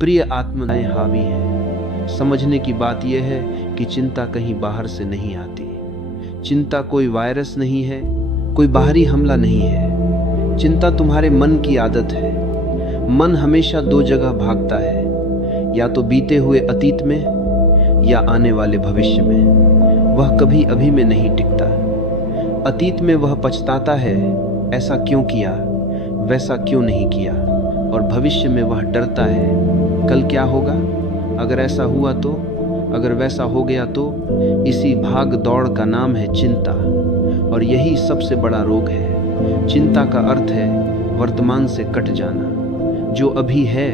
प्रिय आत्माएं हावी हैं। समझने की बात यह है कि चिंता कहीं बाहर से नहीं आती। चिंता कोई वायरस नहीं है, कोई बाहरी हमला नहीं है। चिंता तुम्हारे मन की आदत है। मन हमेशा दो जगह भागता है, या तो बीते हुए अतीत में या आने वाले भविष्य में। वह कभी अभी में नहीं टिकता। अतीत में वह पछताता है, ऐसा क्यों किया, वैसा क्यों नहीं किया, और भविष्य में वह डरता है, कल क्या होगा, अगर ऐसा हुआ तो, अगर वैसा हो गया तो। इसी भाग दौड़ का नाम है चिंता, और यही सबसे बड़ा रोग है। चिंता का अर्थ है वर्तमान से कट जाना। जो अभी है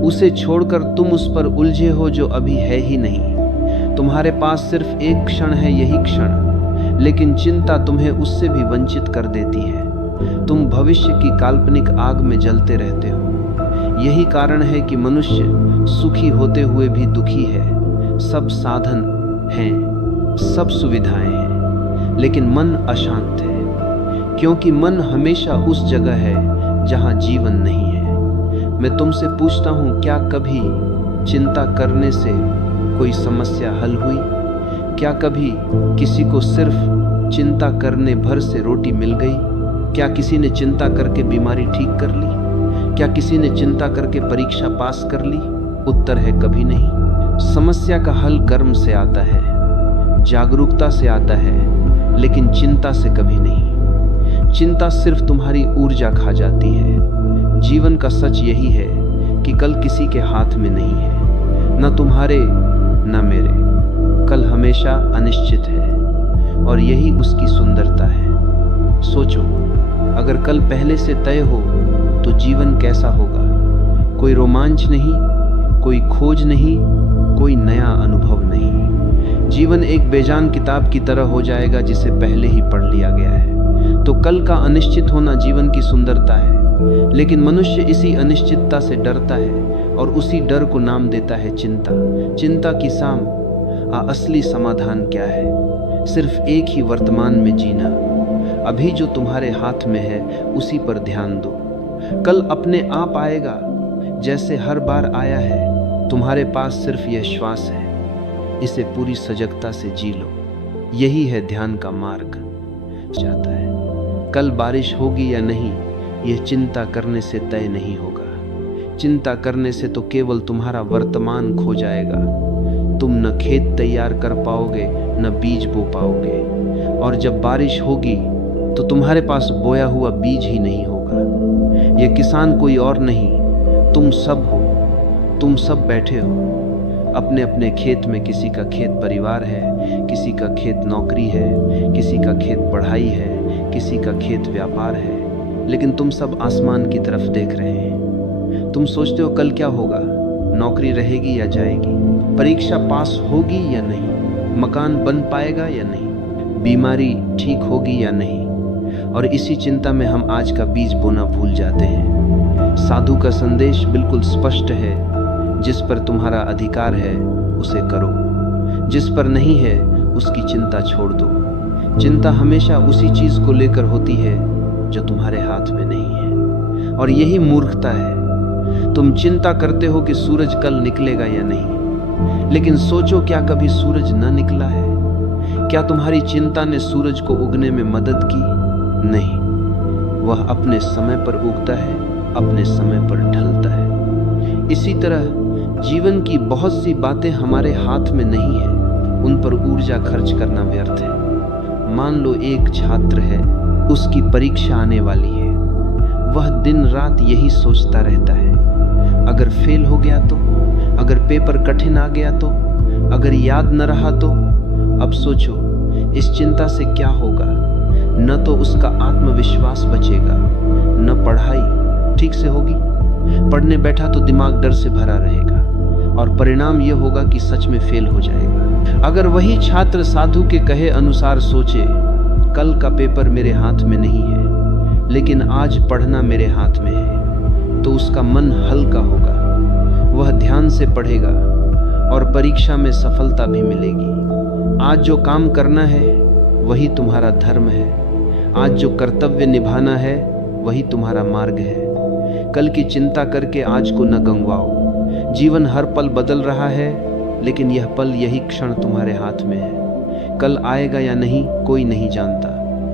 उसे छोड़कर तुम उस पर उलझे हो जो अभी है ही नहीं। तुम्हारे पास सिर्फ एक क्षण है, यही क्षण, लेकिन चिंता तुम्हें उससे भी वंचित कर देती है। तुम भविष्य की काल्पनिक आग में जलते रहते हो। यही कारण है कि मनुष्य सुखी होते हुए भी दुखी है। सब साधन हैं, सब सुविधाएं हैं, लेकिन मन अशांत है, क्योंकि मन हमेशा उस जगह है जहां जीवन नहीं है। मैं तुमसे पूछता हूं, क्या कभी चिंता करने से कोई समस्या हल हुई? क्या कभी किसी को सिर्फ चिंता करने भर से रोटी मिल गई? क्या किसी ने चिंता करके बीमारी ठीक कर ली? क्या किसी ने चिंता करके परीक्षा पास कर ली? उत्तर है कभी नहीं। समस्या का हल कर्म से आता है, जागरूकता से आता है, लेकिन चिंता से कभी नहीं। चिंता सिर्फ तुम्हारी ऊर्जा खा जाती है। जीवन का सच यही है कि कल किसी के हाथ में नहीं है, न तुम्हारे न मेरे। कल हमेशा अनिश्चित है, और यही उसकी सुंदरता है। सोचो, अगर कल पहले से तय हो तो जीवन कैसा होगा? कोई रोमांच नहीं, कोई खोज नहीं, कोई नया अनुभव नहीं। जीवन एक बेजान किताब की तरह हो जाएगा जिसे पहले ही पढ़ लिया गया है। तो कल का अनिश्चित होना जीवन की सुंदरता है, लेकिन मनुष्य इसी अनिश्चितता से डरता है और उसी डर को नाम देता है चिंता। चिंता की असली समाधान क्या है? सिर्फ एक ही वर्तमान में जीना। अभी जो तुम्हारे हाथ में है उसी पर ध्यान दो। कल अपने आप आएगा, जैसे हर बार आया है। तुम्हारे पास सिर्फ यह श्वास है, इसे पूरी सजगता से जी लो। यही है ध्यान का मार्ग। जाता है कल बारिश होगी या नहीं, यह चिंता करने से तय नहीं होगा। चिंता करने से तो केवल तुम्हारा वर्तमान खो जाएगा। तुम न खेत तैयार कर पाओगे, न बीज बो पाओगे, और जब बारिश होगी तो तुम्हारे पास बोया हुआ बीज ही नहीं होगा। यह किसान कोई और नहीं, तुम सब हो। तुम सब बैठे हो अपने अपने खेत में। किसी का खेत परिवार है, किसी का खेत नौकरी है, किसी का खेत पढ़ाई है, किसी का खेत व्यापार है, लेकिन तुम सब आसमान की तरफ देख रहे हैं। तुम सोचते हो कल क्या होगा, नौकरी रहेगी या जाएगी, परीक्षा पास होगी या नहीं, मकान बन पाएगा या नहीं, बीमारी ठीक होगी या नहीं। और इसी चिंता में हम आज का बीज बोना भूल जाते हैं। साधु का संदेश बिल्कुल स्पष्ट है, जिस पर तुम्हारा अधिकार है उसे करो, जिस पर नहीं है उसकी चिंता छोड़ दो। चिंता हमेशा उसी चीज को लेकर होती है जो तुम्हारे हाथ में नहीं है, और यही मूर्खता है। तुम चिंता करते हो कि सूरज कल निकलेगा या नहीं, लेकिन सोचो, क्या कभी सूरज न निकला है? क्या तुम्हारी चिंता ने सूरज को उगने में मदद की? नहीं, वह अपने समय पर उगता है, अपने समय पर ढलता है। इसी तरह जीवन की बहुत सी बातें हमारे हाथ में नहीं है, उन पर ऊर्जा खर्च करना व्यर्थ है। मान लो एक छात्र है, उसकी परीक्षा आने वाली है। वह दिन रात यही सोचता रहता है, अगर फेल हो गया तो, अगर पेपर कठिन आ गया तो, अगर याद न रहा तो। अब सोचो, इस चिंता से क्या होगा? न तो उसका आत्मविश्वास बचेगा, न पढ़ाई ठीक से होगी। पढ़ने बैठा तो दिमाग डर से भरा रहेगा, और परिणाम यह होगा कि सच में फेल हो जाएगा। अगर वही छात्र साधु के कहे अनुसार सोचे, कल का पेपर मेरे हाथ में नहीं है, लेकिन आज पढ़ना मेरे हाथ में है, तो उसका मन हल्का होगा। वह ध्यान से पढ़ेगा और परीक्षा में सफलता भी मिलेगी। आज जो काम करना है वही तुम्हारा धर्म है। आज जो कर्तव्य निभाना है वही तुम्हारा मार्ग है। कल की चिंता करके आज को न गंवाओ। जीवन हर पल बदल रहा है, लेकिन यह पल, यही क्षण तुम्हारे हाथ में है। कल आएगा या नहीं कोई नहीं जानता,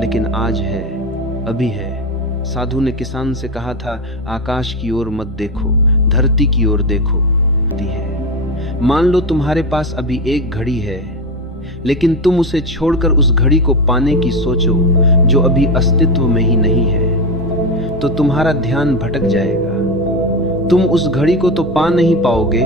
लेकिन आज है, अभी है। साधु ने किसान से कहा था, आकाश की ओर मत देखो, धरती की ओर देखो। मान लो तुम्हारे पास अभी एक घड़ी है, लेकिन तुम उसे छोड़कर उस घड़ी को पाने की सोचो जो अभी अस्तित्व में ही नहीं है, तो तुम्हारा ध्यान भटक जाएगा। तुम उस घड़ी को तो पा नहीं पाओगे,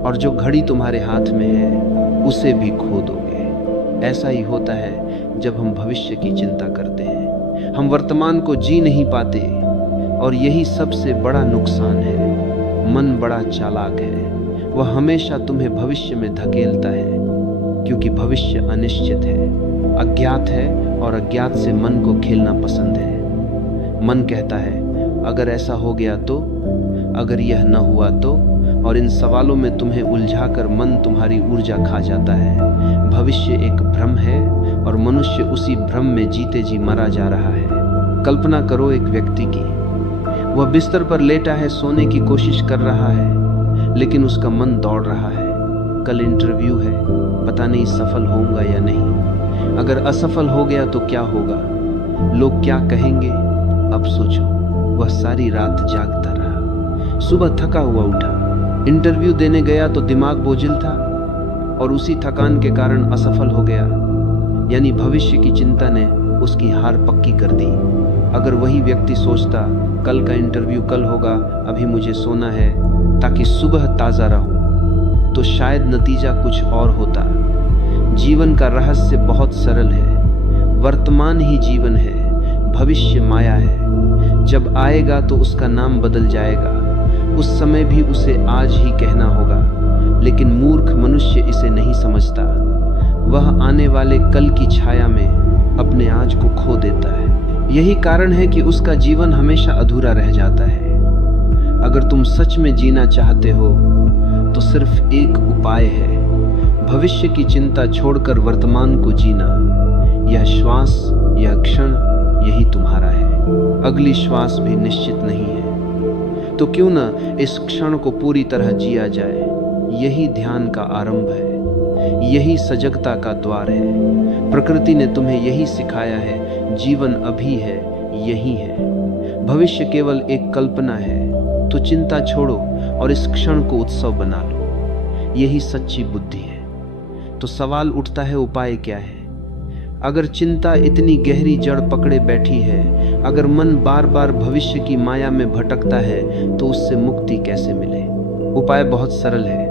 और जो घड़ी तुम्हारे हाथ में है उसे भी खो दोगे। ऐसा ही होता है जब हम भविष्य की चिंता करते हैं। हम वर्तमान को जी नहीं पाते, और यही सबसे बड़ा नुकसान है। मन बड़ा चालाक है, वह हमेशा तुम्हें भविष्य में धकेलता है, क्योंकि भविष्य अनिश्चित है, अज्ञात है, और अज्ञात से मन को खेलना पसंद है। मन कहता है, अगर ऐसा हो गया तो, अगर यह न हुआ तो, और इन सवालों में तुम्हें उलझाकर मन तुम्हारी ऊर्जा खा जाता है। भविष्य एक भ्रम है, और मनुष्य उसी भ्रम में जीते जी मरा जा रहा है। कल्पना करो एक व्यक्ति की, वह बिस्तर पर लेटा है, सोने की कोशिश कर रहा है, लेकिन उसका मन दौड़ रहा है। कल इंटरव्यू है, पता नहीं सफल होऊंगा या नहीं। अगर असफल हो गया तो क्या होगा, लोग क्या कहेंगे। अब सोचो, वह सारी रात जागता रहा, सुबह थका हुआ उठा, इंटरव्यू देने गया तो दिमाग बोझिल था, और उसी थकान के कारण असफल हो गया। यानी भविष्य की चिंता ने उसकी हार पक्की कर दी। अगर वही व्यक्ति सोचता, कल का इंटरव्यू कल होगा, अभी मुझे सोना है ताकि सुबह ताज़ा रहूं, तो शायद नतीजा कुछ और होता। जीवन का रहस्य बहुत सरल है। वर्तमान ही जीवन है, भविष्य माया है। जब आएगा तो उसका नाम बदल जाएगा। उस समय भी उसे आज ही कहना होगा, लेकिन मूर्ख मनुष्य इसे नहीं समझता। वह आने वाले कल की छाया में अपने आज को खो देता है। यही कारण है कि उसका जीवन हमेशा अधूरा रह जाता है। अगर तुम सच में जीना चाहते हो तो सिर्फ एक उपाय है, भविष्य की चिंता छोड़कर वर्तमान को जीना। यह श्वास, यह क्षण, यही तुम्हारा है। अगली श्वास भी निश्चित नहीं है, तो क्यों न इस क्षण को पूरी तरह जिया जाए। यही ध्यान का आरंभ है, यही सजगता का द्वार है। प्रकृति ने तुम्हें यही सिखाया है, जीवन अभी है, यही है। भविष्य केवल एक कल्पना है, तो चिंता छोड़ो और इस क्षण को उत्सव बना लो। यही सच्ची बुद्धि है। तो सवाल उठता है, उपाय क्या है? अगर चिंता इतनी गहरी जड़ पकड़े बैठी है, अगर मन बार बार भविष्य की माया में भटकता है, तो उससे मुक्ति कैसे मिले? उपाय बहुत सरल है।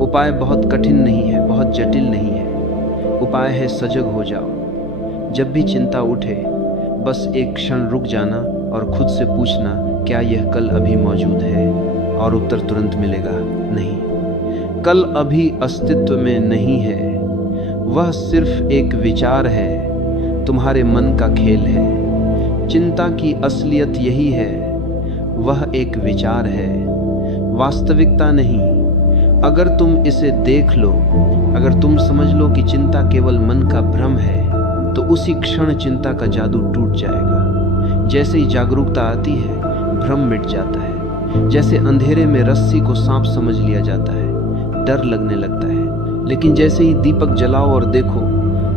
उपाय बहुत कठिन नहीं है, बहुत जटिल नहीं है। उपाय है, सजग हो जाओ। जब भी चिंता उठे, बस एक क्षण रुक जाना और खुद से पूछना, क्या यह कल अभी मौजूद है? और उत्तर तुरंत मिलेगा, नहीं। कल अभी अस्तित्व में नहीं है, वह सिर्फ एक विचार है, तुम्हारे मन का खेल है। चिंता की असलियत यही है, वह एक विचार है, वास्तविकता नहीं। अगर तुम इसे देख लो, अगर तुम समझ लो कि चिंता केवल मन का भ्रम है, तो उसी क्षण चिंता का जादू टूट जाएगा। जैसे ही जागरूकता आती है, भ्रम मिट जाता है। जैसे अंधेरे में रस्सी को सांप समझ लिया जाता है, डर लगने लगता है। लेकिन जैसे ही दीपक जलाओ और देखो,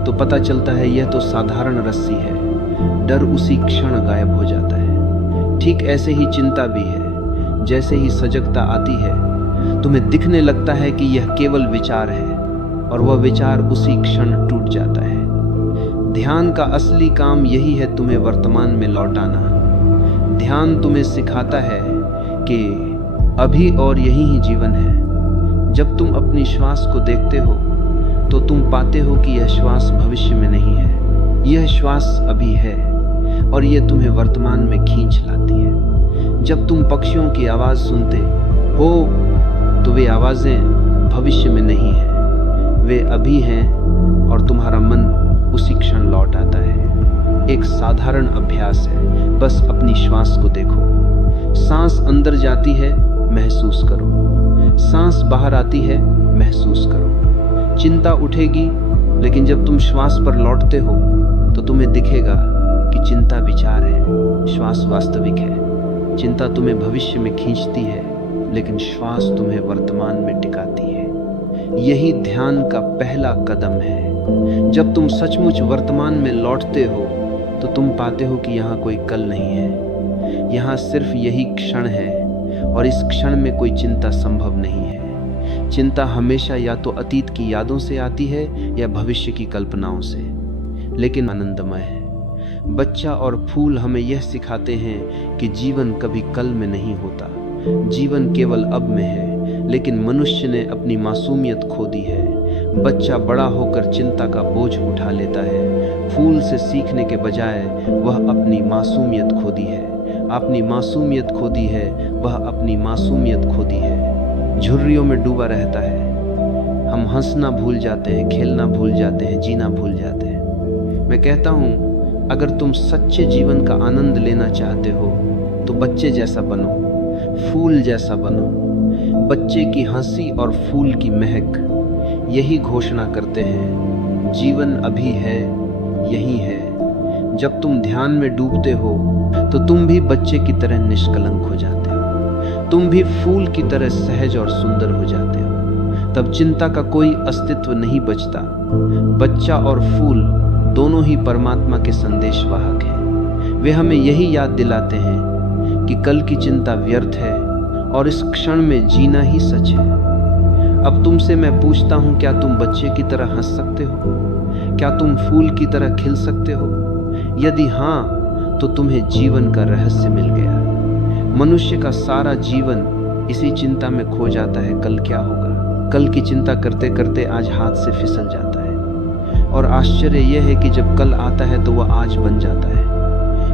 तो पता चलता है यह तो साधारण रस्सी है। डर उसी क्षण गायब हो जाता है। ठीक ऐसे ही चिंता भी है। जैसे ही सजगता आती है, तुम्हें दिखने लगता है कि यह केवल विचार है, और वह विचार उसी क्षण टूट जाता है। ध्यान का असली काम यही है, तुम्हें वर्तमान में लौटाना। ध्यान तुम्हें सिखाता है कि अभी और यही ही जीवन है। जब तुम अपनी श्वास को देखते हो, तो तुम पाते हो कि यह श्वास भविष्य में नहीं है, यह श्वास अभी है, और यह तुम्हें वर्तमान में खींच लाती है। जब तुम पक्षियों की आवाज सुनते हो, तो वे आवाजें भविष्य में नहीं है, वे अभी हैं, और तुम्हारा मन उसी क्षण लौट आता है। एक साधारण अभ्यास है, बस अपनी श्वास को देखो। सांस अंदर जाती है, महसूस करो। सांस बाहर आती है, महसूस करो। चिंता उठेगी, लेकिन जब तुम श्वास पर लौटते हो, तो तुम्हें दिखेगा कि चिंता विचार है, श्वास वास्तविक है। चिंता तुम्हें भविष्य में खींचती है, लेकिन श्वास तुम्हें वर्तमान में टिकाती है। यही ध्यान का पहला कदम है। जब तुम सचमुच वर्तमान में लौटते हो तो तुम पाते हो कि यहाँ कोई कल नहीं है, यहाँ सिर्फ यही क्षण है, और इस क्षण में कोई चिंता संभव नहीं है। चिंता हमेशा या तो अतीत की यादों से आती है या भविष्य की कल्पनाओं से, लेकिन आनंदमय है। बच्चा और फूल हमें यह सिखाते हैं कि जीवन कभी कल में नहीं होता, जीवन केवल अब में है। लेकिन मनुष्य ने अपनी मासूमियत खो दी है। बच्चा बड़ा होकर चिंता का बोझ उठा लेता है। फूल से सीखने के बजाय वह अपनी मासूमियत खो दी है। अपनी मासूमियत खो दी है, वह अपनी मासूमियत खो दी है। झुर्रियों में डूबा रहता है। हम हंसना भूल जाते हैं, खेलना भूल जाते हैं, जीना भूल जाते हैं। मैं कहता हूँ, अगर तुम सच्चे जीवन का आनंद लेना चाहते हो तो बच्चे जैसा बनो, फूल जैसा बनो। बच्चे की हंसी और फूल की महक यही घोषणा करते हैं, जीवन अभी है, यही है। जब तुम ध्यान में डूबते हो तो तुम भी बच्चे की तरह निष्कलंक हो जाते हो, तुम भी फूल की तरह सहज और सुंदर हो जाते हो। तब चिंता का कोई अस्तित्व नहीं बचता। बच्चा और फूल दोनों ही परमात्मा के संदेशवाहक हैं। वे हमें यही याद दिलाते हैं कि कल की चिंता व्यर्थ है और इस क्षण में जीना ही सच है। अब तुमसे मैं पूछता हूँ, क्या तुम बच्चे की तरह हंस सकते हो? क्या तुम फूल की तरह खिल सकते हो? यदि हाँ, तो तुम्हें जीवन का रहस्य मिल गया। मनुष्य का सारा जीवन इसी चिंता में खो जाता है, कल क्या होगा। कल की चिंता करते करते आज हाथ से फिसल जाता है, और आश्चर्य यह है कि जब कल आता है तो वह आज बन जाता है।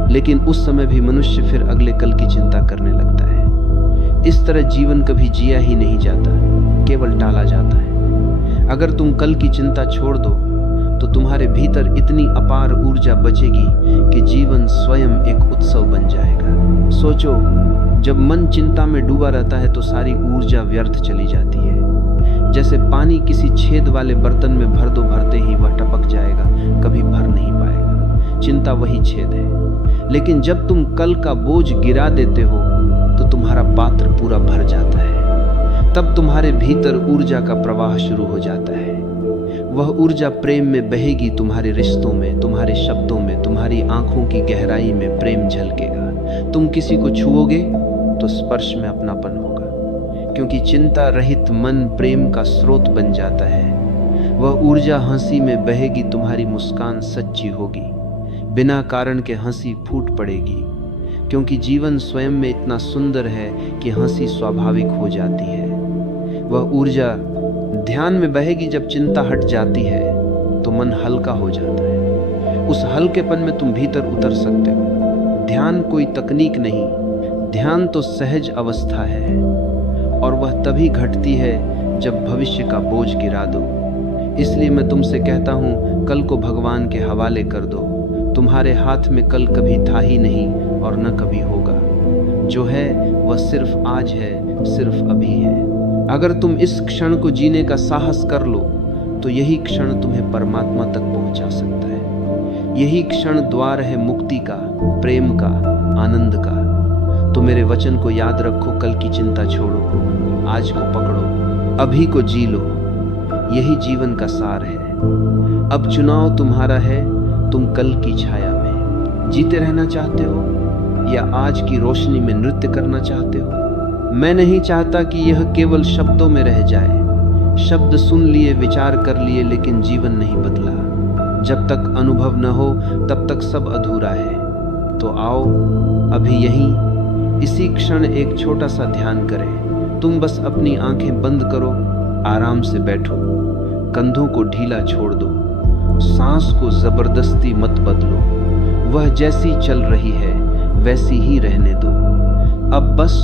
लेकिन उस समय भी मनुष्य फिर अगले कल की चिंता करने लगता है। इस तरह जीवन कभी जिया ही नहीं जाता, केवल टाला जाता है। अगर तुम कल की चिंता छोड़ दो तो तुम्हारे भीतर इतनी अपार ऊर्जा बचेगी कि जीवन स्वयं एक उत्सव बन जाएगा। सोचो, जब मन चिंता में डूबा रहता है तो सारी ऊर्जा व्यर्थ चली जाती है। जैसे पानी किसी छेद वाले बर्तन में भर दो, भरते ही वह टपक जाएगा, कभी भर नहीं पाएगा। चिंता वही छेद है। लेकिन जब तुम कल का बोझ गिरा देते हो तो तुम्हारा पात्र पूरा भर जाता है। तब तुम्हारे भीतर ऊर्जा का प्रवाह शुरू हो जाता है। वह ऊर्जा प्रेम में बहेगी, तुम्हारे रिश्तों में, तुम्हारे शब्दों में, तुम्हारी आंखों की गहराई में प्रेम झलकेगा। तुम किसी को छुओगे तो स्पर्श में अपनापन होगा, क्योंकि चिंता रहित मन प्रेम का स्रोत बन जाता है। वह ऊर्जा हंसी में बहेगी, तुम्हारी मुस्कान सच्ची होगी, बिना कारण के हंसी फूट पड़ेगी, क्योंकि जीवन स्वयं में इतना सुंदर है कि हंसी स्वाभाविक हो जाती है। वह ऊर्जा ध्यान में बहेगी। जब चिंता हट जाती है तो मन हल्का हो जाता है। उस हल्केपन में तुम भीतर उतर सकते हो। ध्यान कोई तकनीक नहीं, ध्यान तो सहज अवस्था है, और वह तभी घटती है जब भविष्य का बोझ गिरा दो। इसलिए मैं तुमसे कहता हूँ, कल को भगवान के हवाले कर दो। तुम्हारे हाथ में कल कभी था ही नहीं और न कभी होगा। जो है वह सिर्फ आज है, सिर्फ अभी है। अगर तुम इस क्षण को जीने का साहस कर लो तो यही क्षण तुम्हें परमात्मा तक पहुंचा सकता है। यही क्षण द्वार है मुक्ति का, प्रेम का, आनंद का। तो मेरे वचन को याद रखो, कल की चिंता छोड़ो, आज को पकड़ो, अभी को जी लो। यही जीवन का सार है। अब चुनाव तुम्हारा है, तुम कल की छाया में जीते रहना चाहते हो या आज की रोशनी में नृत्य करना चाहते हो। मैं नहीं चाहता कि यह केवल शब्दों में रह जाए। शब्द सुन लिए, विचार कर लिए, लेकिन जीवन नहीं बदला। जब तक अनुभव न हो तब तक सब अधूरा है। तो आओ अभी यहीं इसी क्षण एक छोटा सा ध्यान करें। तुम बस अपनी आंखें बंद करो, आराम से बैठो, कंधों को ढीला छोड़ दो, सांस को जबरदस्ती मत बदलो। वह जैसी चल रही है वैसी ही रहने दो। अब बस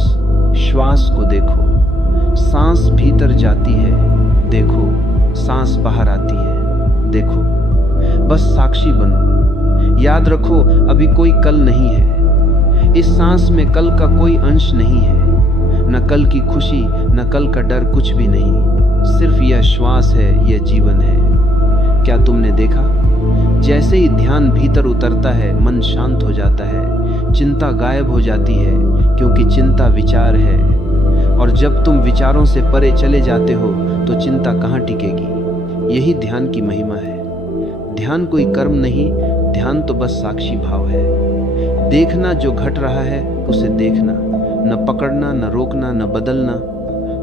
श्वास को देखो। सांस भीतर जाती है, देखो, सांस बाहर आती है, देखो। बस साक्षी बनो। याद रखो, अभी कोई कल नहीं है। इस सांस में कल का कोई अंश नहीं है। न कल की खुशी, न कल का डर, कुछ भी नहीं। सिर्फ यह श्वास है, यह जीवन है। क्या तुमने देखा? जैसे ही ध्यान भीतर उतरता है, मन शांत हो जाता है, चिंता गायब हो जाती है, क्योंकि चिंता विचार है और जब तुम विचारों से परे चले जाते हो तो चिंता कहाँ टिकेगी। यही ध्यान की महिमा है। ध्यान कोई कर्म नहीं, ध्यान तो बस साक्षी भाव है। देखना जो घट रहा है उसे देखना, न पकड़ना, न रोकना, न बदलना।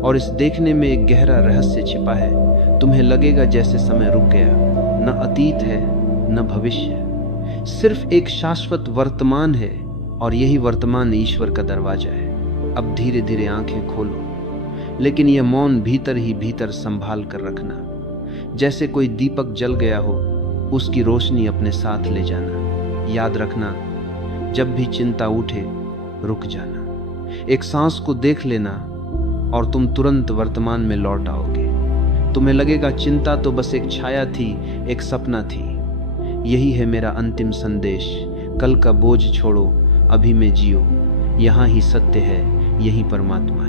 और इस देखने में एक गहरा रहस्य छिपा है। तुम्हें लगेगा जैसे समय रुक गया, न अतीत है न भविष्य, सिर्फ एक शाश्वत वर्तमान है। और यही वर्तमान ईश्वर का दरवाजा है। अब धीरे धीरे आंखें खोलो, लेकिन यह मौन भीतर ही भीतर संभाल कर रखना। जैसे कोई दीपक जल गया हो, उसकी रोशनी अपने साथ ले जाना। याद रखना, जब भी चिंता उठे रुक जाना, एक सांस को देख लेना और तुम तुरंत वर्तमान में लौट आओगे। तुम्हें लगेगा चिंता तो बस एक छाया थी, एक सपना थी। यही है मेरा अंतिम संदेश। कल का बोझ छोड़ो, अभी में जियो। यहाँ ही सत्य है, यही परमात्मा है।